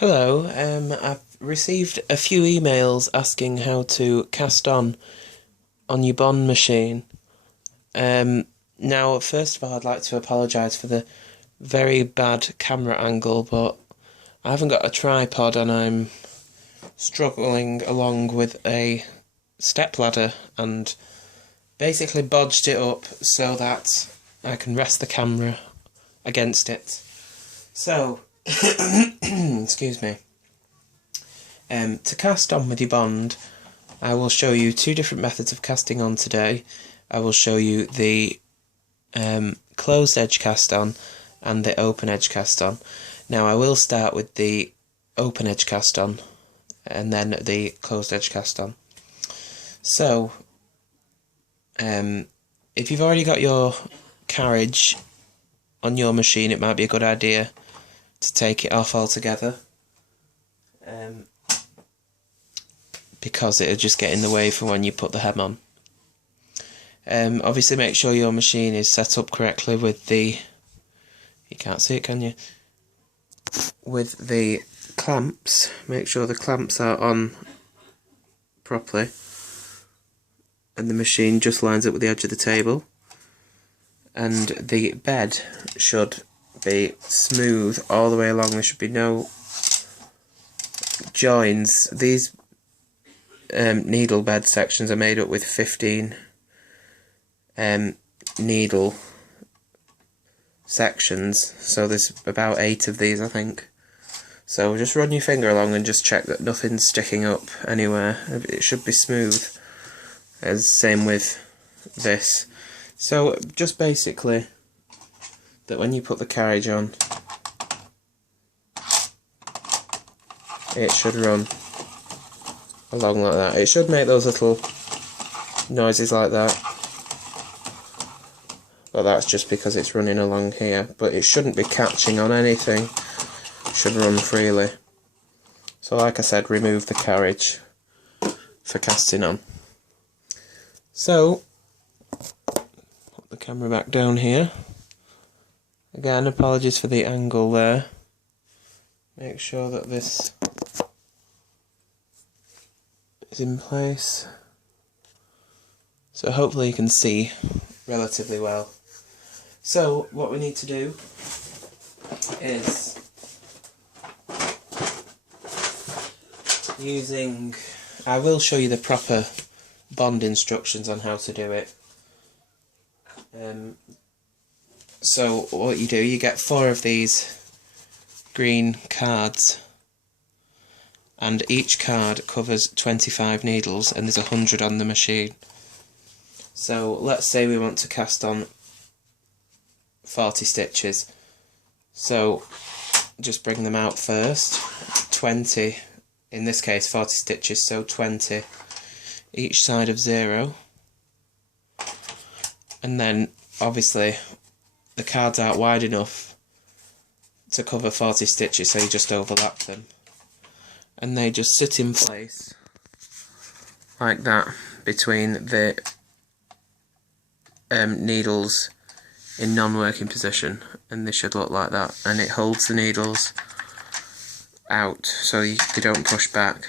Hello, I've received a few emails asking how to cast on your Bond machine. Now, first of all, I'd like to apologise for the very bad camera angle, but I haven't got a tripod and I'm struggling along with a stepladder and basically bodged it up so that I can rest the camera against it. So, excuse me. To cast on with your Bond, I will show you two different methods of casting on today. I will show you the closed edge cast on and the open edge cast on. Now I will start with the open edge cast on and then the closed edge cast on. So, if you've already got your carriage on your machine, it might be a good idea to take it off altogether, because it'll just get in the way for when you put the hem on. Obviously make sure your machine is set up correctly with the, you can't see it, can you? With the clamps, make sure the clamps are on properly and the machine just lines up with the edge of the table, and the bed should be smooth all the way along. There should be no joins. These needle bed sections are made up with 15 needle sections, so there's about 8 of these, I think. So just run your finger along and just check that nothing's sticking up anywhere. It should be smooth, as same with this. So just basically that when you put the carriage on, it should run along like that. It should make those little noises like that, but that's just because it's running along here. But it shouldn't be catching on anything, it should run freely. So like I said, remove the carriage for casting on. So put the camera back down here. Again, apologies for the angle there. Make sure that this is in place, so hopefully you can see relatively well. So what we need to do is, I will show you the proper Bond instructions on how to do it. So what you do, you get 4 of these green cards, and each card covers 25 needles, and there's 100 on the machine. So let's say we want to cast on 40 stitches. So just bring them out first. 20, in this case 40 stitches, so 20 each side of 0. And then obviously the cards aren't wide enough to cover 40 stitches, so you just overlap them. And they just sit in place like that between the needles in non-working position, and they should look like that, and it holds the needles out so they don't push back.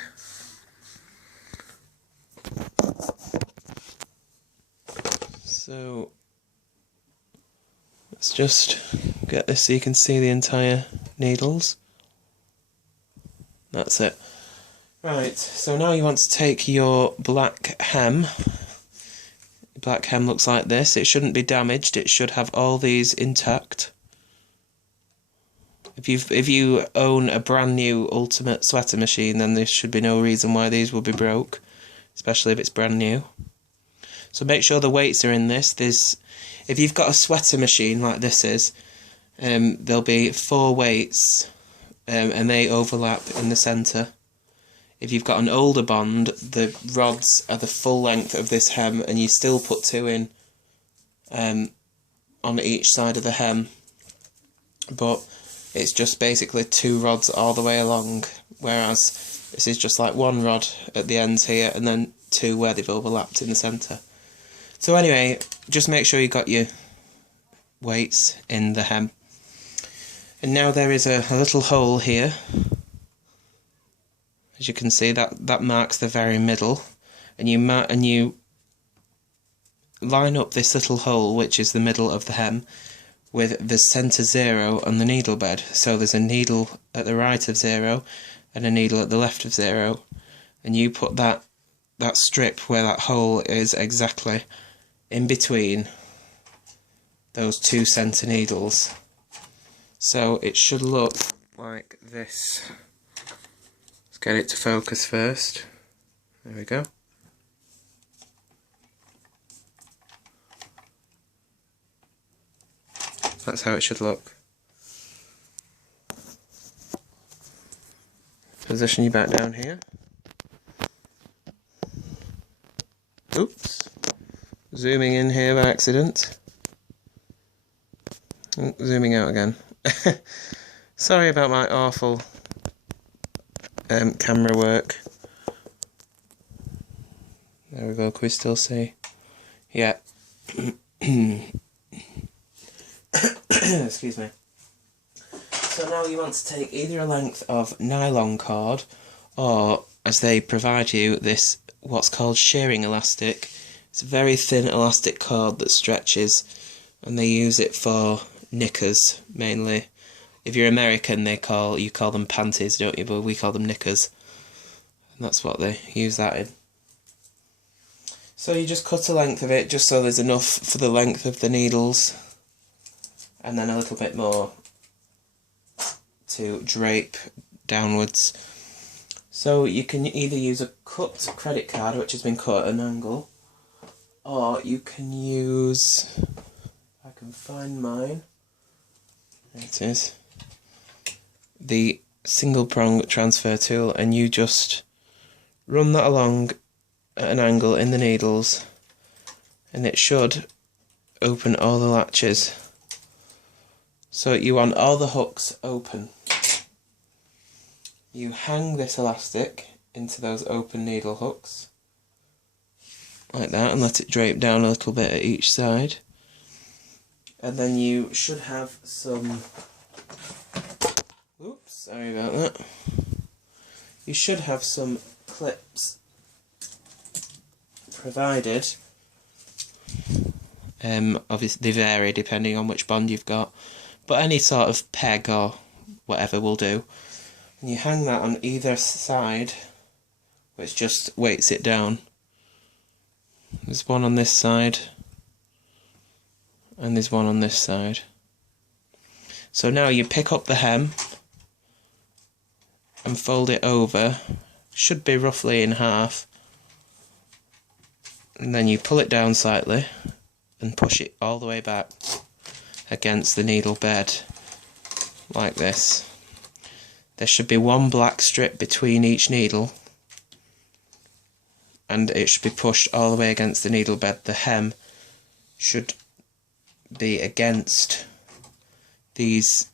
So let's just get this so you can see the entire needles. That's it. Right, so now you want to take your black hem. Black hem looks like this. It shouldn't be damaged, it should have all these intact. If you own a brand new Ultimate sweater machine, then there should be no reason why these will be broke, especially if it's brand new. So make sure the weights are in this. If you've got a sweater machine like this is, there'll be 4 weights, and they overlap in the centre. If you've got an older Bond, the rods are the full length of this hem, and you still put 2 in on each side of the hem, but it's just basically 2 rods all the way along, whereas this is just like 1 rod at the ends here and then 2 where they've overlapped in the centre. So anyway, just make sure you got your weights in the hem. And now there is a little hole here As you can see, that marks the very middle, and you line up this little hole, which is the middle of the hem, with the centre 0 on the needle bed. So there's a needle at the right of 0 and a needle at the left of 0, and you put that strip where that hole is exactly in between those two centre needles. So it should look like this. Let's get it to focus first. There we go. That's how it should look. Position you back down here. Oops. Zooming in here by accident. Zooming out again. Sorry about my awful camera work. There we go, can we still see? Yeah. Excuse me. So now you want to take either a length of nylon cord, or, as they provide you, this what's called shearing elastic. It's a very thin elastic cord that stretches, and they use it for knickers mainly. If you're American, you call them panties, don't you? But we call them knickers, and that's what they use that in. So you just cut a length of it, just so there's enough for the length of the needles, and then a little bit more to drape downwards. So you can either use a cut credit card, which has been cut at an angle, or you can use, if I can find mine, there it is, the single prong transfer tool, and you just run that along at an angle in the needles, and it should open all the latches. So you want all the hooks open. You hang this elastic into those open needle hooks, like that, and let it drape down a little bit at each side. And then you should have some, oops, sorry about that. You should have some clips provided. Obviously they vary depending on which bond you've got, but any sort of peg or whatever will do. And you hang that on either side, which just weights it down. There's one on this side, and there's one on this side. So now you pick up the hem and fold it over, should be roughly in half, and then you pull it down slightly and push it all the way back against the needle bed, like this. There should be one black strip between each needle, and it should be pushed all the way against the needle bed. The hem should be against this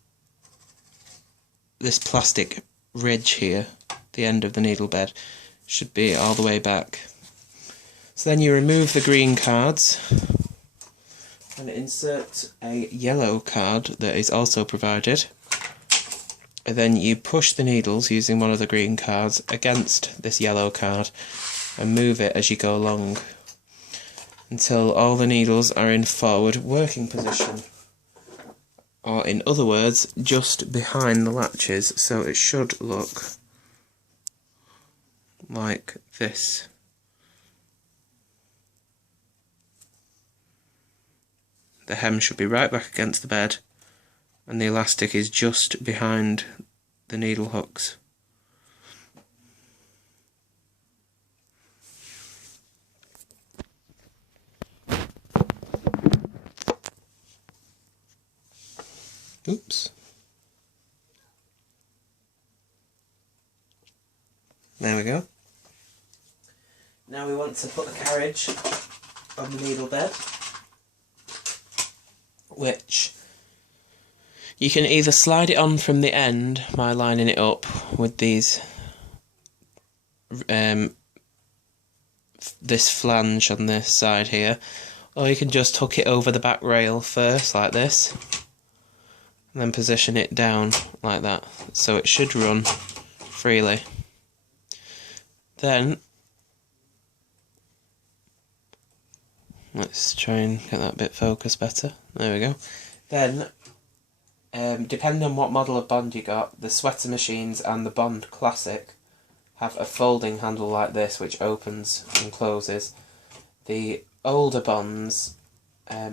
plastic ridge here. The end of the needle bed should be all the way back. So then you remove the green cards and insert a yellow card that is also provided. And then you push the needles using one of the green cards against this yellow card and move it as you go along until all the needles are in forward working position, or in other words, just behind the latches. So it should look like this. The hem should be right back against the bed, and the elastic is just behind the needle hooks. Oops. There we go. Now we want to put the carriage on the needle bed, which you can either slide it on from the end by lining it up with these this flange on this side here, or you can just hook it over the back rail first like this and then position it down like that, so it should run freely. Then let's try and get that bit focused better. There we go. Then, depending on what model of Bond you got, the Sweater Machines and the Bond Classic have a folding handle like this, which opens and closes. The older Bonds,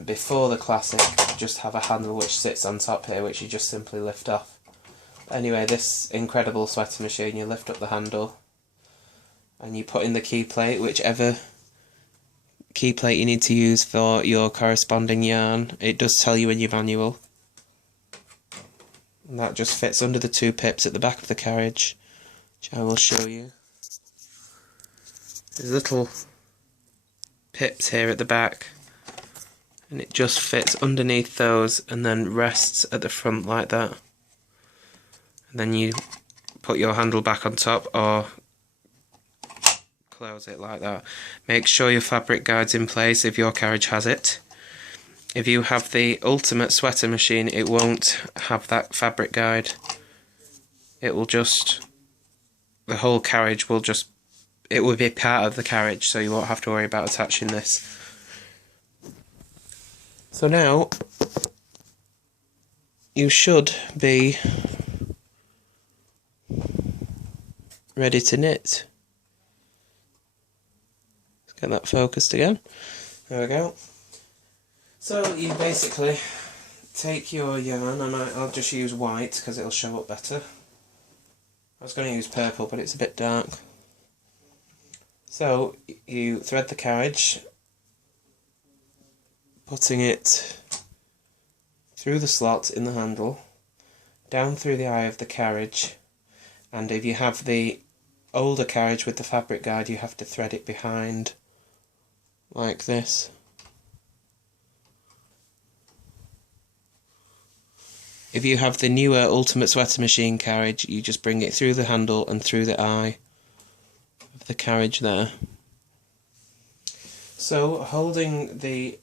before the Classic, just have a handle which sits on top here, which you just simply lift off. Anyway, this incredible Sweater Machine, you lift up the handle, and you put in the key plate, whichever key plate you need to use for your corresponding yarn. It does tell you in your manual. And that just fits under the two pips at the back of the carriage, which I will show you. There's little pips here at the back, and it just fits underneath those and then rests at the front like that. And then you put your handle back on top or close it like that. Make sure your fabric guide's in place if your carriage has it. If you have the Ultimate Sweater Machine, it won't have that fabric guide. It will just, the whole carriage will just, it will be part of the carriage, so you won't have to worry about attaching this. So now you should be ready to knit. Let's get that focused again. There we go. So you basically take your yarn, and I'll just use white because it'll show up better. I was going to use purple, but it's a bit dark. So you thread the carriage, putting it through the slot in the handle, down through the eye of the carriage, and if you have the older carriage with the fabric guide, you have to thread it behind like this. If you have the newer Ultimate Sweater Machine carriage, you just bring it through the handle and through the eye of the carriage there. So, holding the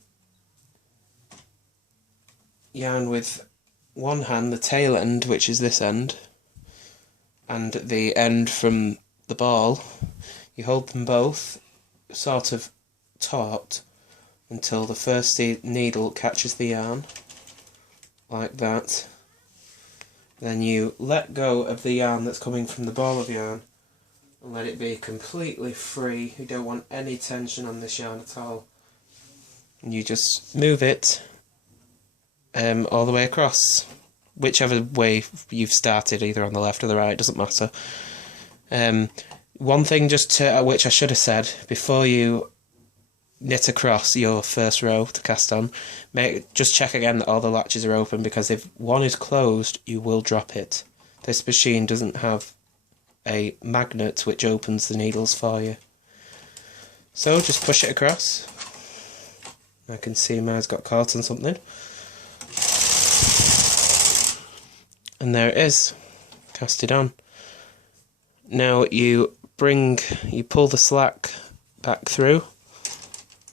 yarn with one hand, the tail end, which is this end, and the end from the ball, you hold them both sort of taut until the first needle catches the yarn, like that. Then you let go of the yarn that's coming from the ball of yarn and let it be completely free. You don't want any tension on this yarn at all. And you just move it all the way across, whichever way you've started, either on the left or the right, doesn't matter. One thing just to, which I should have said, before you knit across your first row to cast on, just check again that all the latches are open, because if one is closed you will drop it. This machine doesn't have a magnet which opens the needles for you. So just push it across. I can see mine's got caught on something. And there it is, cast it on. Now you pull the slack back through.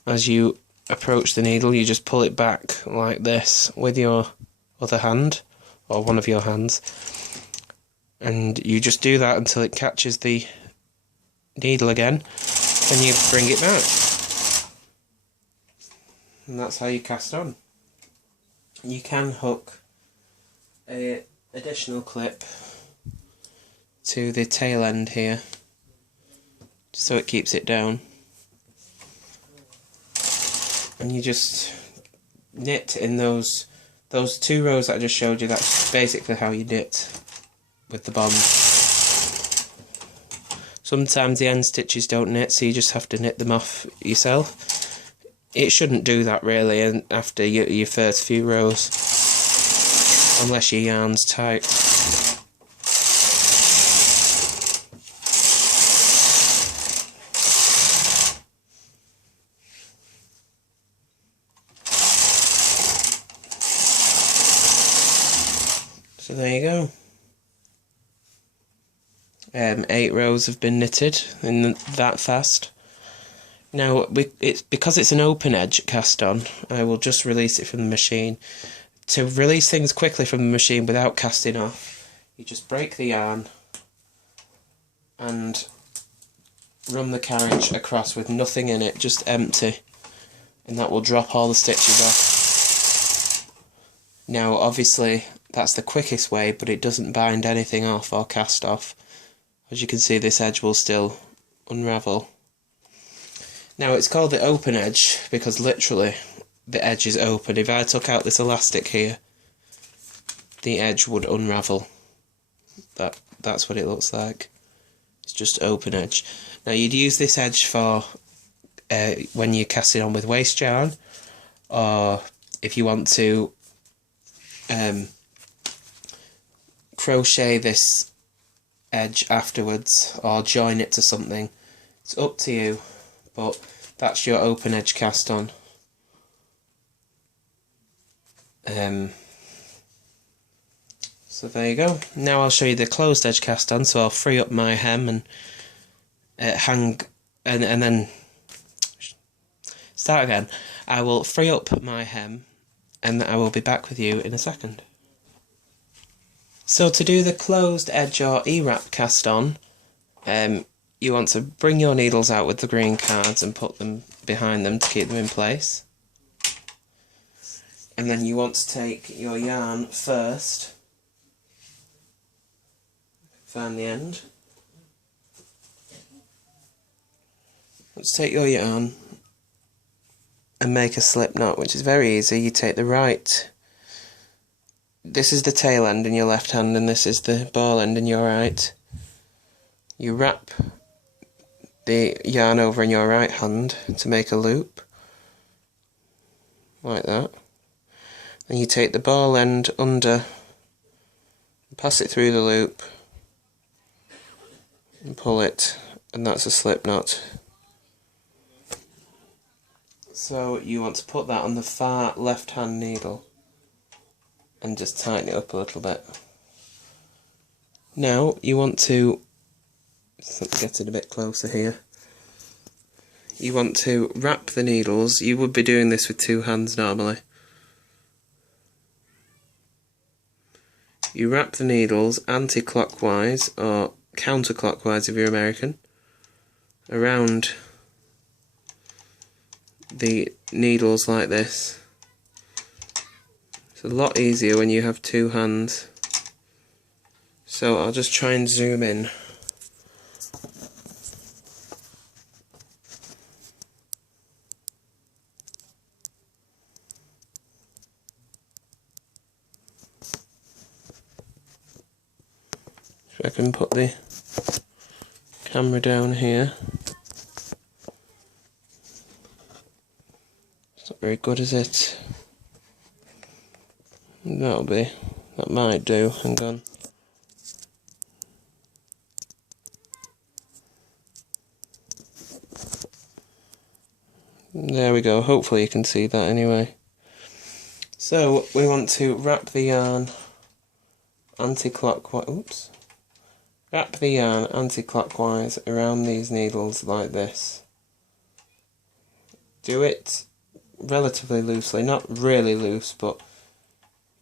As you approach the needle, you just pull it back like this with your other hand, or one of your hands, and you just do that until it catches the needle again, then you bring it back. And that's how you cast on. You can hook an additional clip to the tail end here, so it keeps it down. And you just knit in those two rows that I just showed you. That's basically how you knit with the Bond. Sometimes the end stitches don't knit, so you just have to knit them off yourself. It shouldn't do that really, and after your first few rows, unless your yarn's tight. So there you go. 8 rows have been knitted in that fast. Now, because it's an open edge cast on, I will just release it from the machine. To release things quickly from the machine without casting off, you just break the yarn and run the carriage across with nothing in it, just empty, and that will drop all the stitches off. Now obviously that's the quickest way, but it doesn't bind anything off or cast off. As you can see, this edge will still unravel. Now it's called the open edge because literally the edge is open. If I took out this elastic here, the edge would unravel. That's what it looks like. It's just open edge. Now you'd use this edge for when you're casting on with waste yarn, or if you want to crochet this edge afterwards or join it to something. It's up to you, but that's your open edge cast on. So there you go. Now I'll show you the closed edge cast on, so I'll free up my hem and hang, and then start again. I will free up my hem and I will be back with you in a second. So to do the closed edge or E-wrap cast on, you want to bring your needles out with the green cards and put them behind them to keep them in place. And then you want to take your yarn first, find the end. Let's take your yarn and make a slip knot, which is very easy. You take the right, this is the tail end in your left hand and this is the ball end in your right. You wrap the yarn over in your right hand to make a loop, like that. Then you take the ball end under, pass it through the loop, and pull it, and that's a slip knot. So you want to put that on the far left hand needle and just tighten it up a little bit. Now you want to, let's get it a bit closer here, you want to wrap the needles. You would be doing this with two hands normally. You wrap the needles anti-clockwise or counterclockwise if you're American around the needles like this. It's a lot easier when you have two hands. So I'll just try and zoom in. So I can put the camera down here. It's not very good, is it? That might do. Hang on. There we go. Hopefully you can see that anyway. So we want to wrap the yarn anti-clockwise. Oops. Wrap the yarn anti-clockwise around these needles like this. Do it relatively loosely, not really loose, but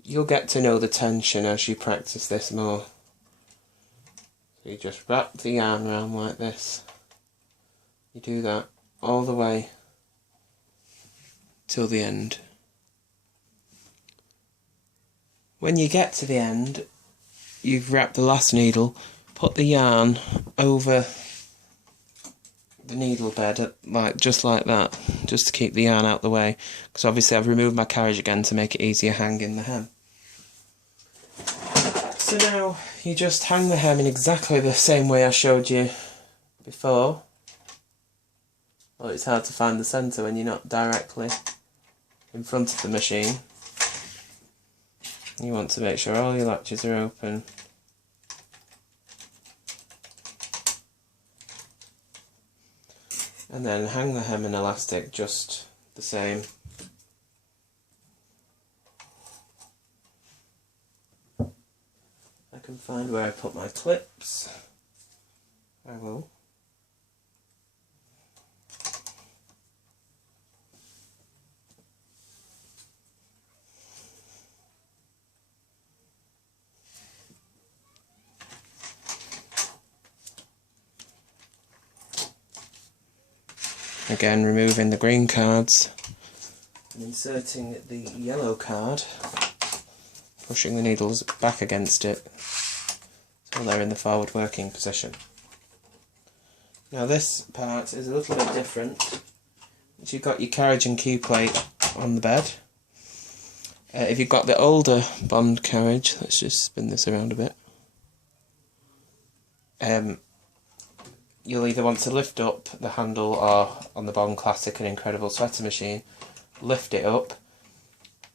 you'll get to know the tension as you practice this more. So you just wrap the yarn around like this. You do that all the way till the end. When you get to the end, you've wrapped the last needle, put the yarn over the needle bed, just like that, just to keep the yarn out the way, because obviously I've removed my carriage again to make it easier hanging the hem. So now you just hang the hem in exactly the same way I showed you before. Well, it's hard to find the centre when you're not directly in front of the machine. You want to make sure all your latches are open. And then hang the hem in elastic just the same. I can find where I put my clips. I will. Again, removing the green cards and inserting the yellow card, pushing the needles back against it so they're in the forward working position. Now this part is a little bit different. You've got your carriage and key plate on the bed. If you've got the older Bond carriage, let's just spin this around a bit. You'll either want to lift up the handle, or on the Bond Classic and Incredible Sweater Machine, lift it up,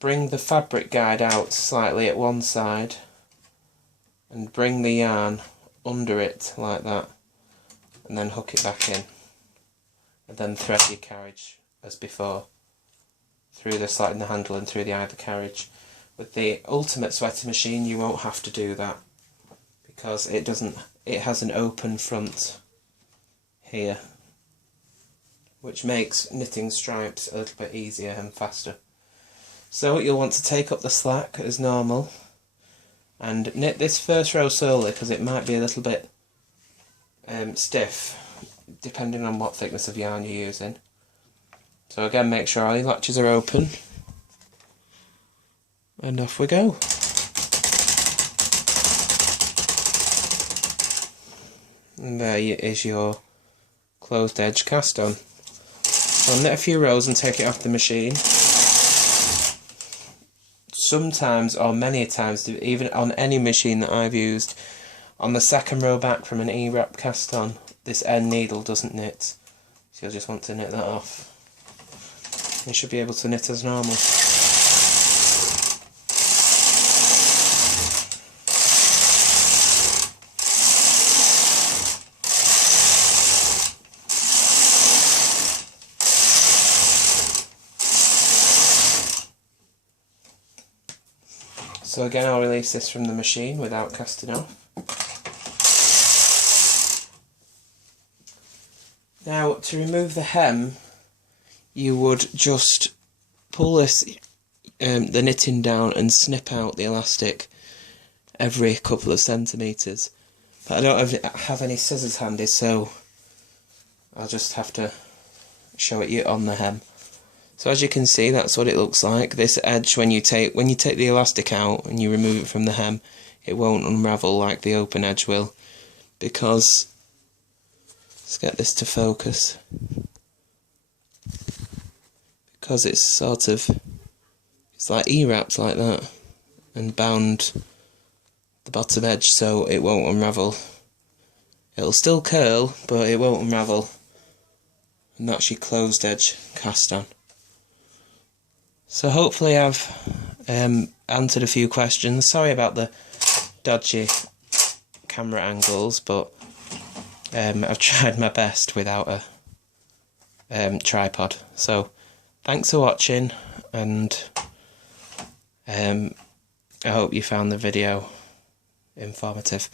bring the fabric guide out slightly at one side and bring the yarn under it like that, and then hook it back in, and then thread your carriage as before through the slot in the handle and through the eye of the carriage. With the Ultimate Sweater Machine you won't have to do that because it has an open front here, which makes knitting stripes a little bit easier and faster. So you'll want to take up the slack as normal and knit this first row slowly because it might be a little bit stiff depending on what thickness of yarn you're using. So again, make sure all your latches are open and off we go. And there is your closed edge cast on. So I'll knit a few rows and take it off the machine. Sometimes, or many times, even on any machine that I've used, on the second row back from an E-wrap cast on, this end needle doesn't knit. So you'll just want to knit that off. You should be able to knit as normal. So again, I'll release this from the machine without casting off. Now, to remove the hem, you would just pull this, the knitting down and snip out the elastic every couple of centimetres. But I don't have any scissors handy, so I'll just have to show it you on the hem. So as you can see, that's what it looks like. This edge, when you take the elastic out and you remove it from the hem, it won't unravel like the open edge will, because, let's get this to focus, because it's it's like E-wrapped like that and bound the bottom edge so it won't unravel. It'll still curl, but it won't unravel. And that's your closed edge cast on. So hopefully I've answered a few questions. Sorry about the dodgy camera angles, but I've tried my best without a tripod. So thanks for watching, and I hope you found the video informative.